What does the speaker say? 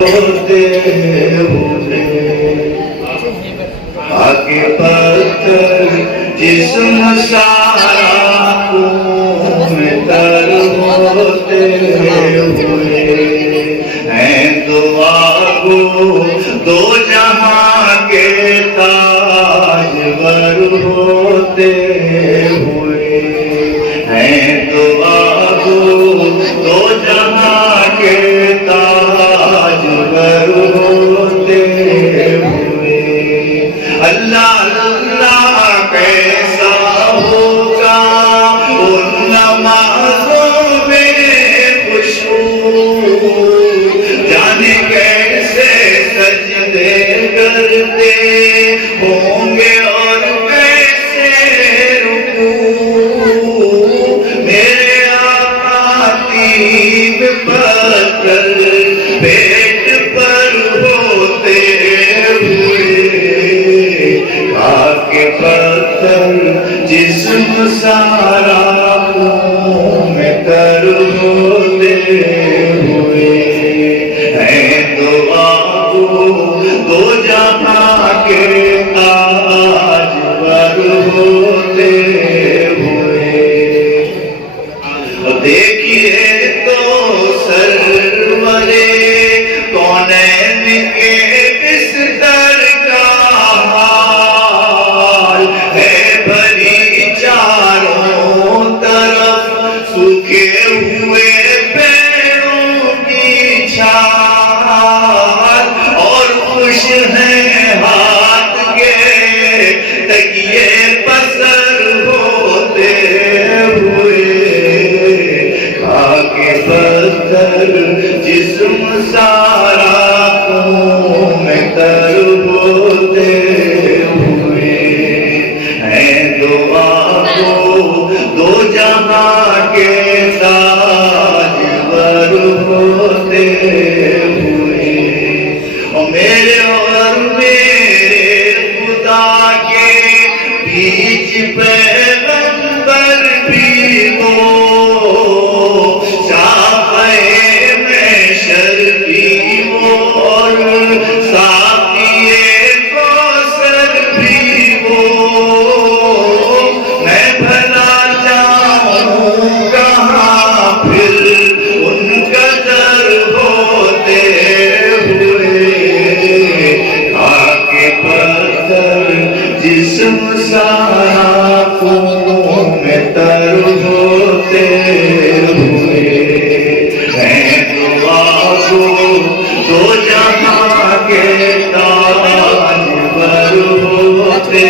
ہوتے ہوئے آگے پتھر جسم سارا خون تر ہوتے ہوئے ہیں دعا گو دو جہاں کے تاجور ہوتے ہوئے ہیں دعا گو دو جہاں کے تاجور ہوتے ہوئے اللہ اللہ کیسا ہوگا ان نمازوں میں خشوع جانے کیسے سجدے کرتے ہوں گے اور کیسے رکوع میرے آقا تین پتھر پیٹ پر ہوتے کے پتھر جسم سارا خون تر ہوتے ہوئے ہیں دعا گو دو جہاں کے تاجور ہوتے ہوئے دیکھیے تو سرورے کونین کے بستر کا حال ہے بھری چاروں طرف سوکھے ہوئے پیروں کی چھال اور خوش ہیں ہاتھ کے تکیے پسر ہوتے ہوئے خاک پتھر جسم سارا خون تر ہوتے ہوئے ہیں دعا گو دو جہاں کے تاجور ہوتے ہوئے اور میرے خدا کے بیچ پیغمبر بھی ہو شافعِ محشر بھی ہو اور ساقیِ کوثر بھی ہو میں بھلا جاؤں کہاں پھر ان کا در ہوتے ہوئے خاک پتھر جسم سارا خون تر ہوتے ہوئے ہیں دعا گو دو جہاں کے تاجور ہوتے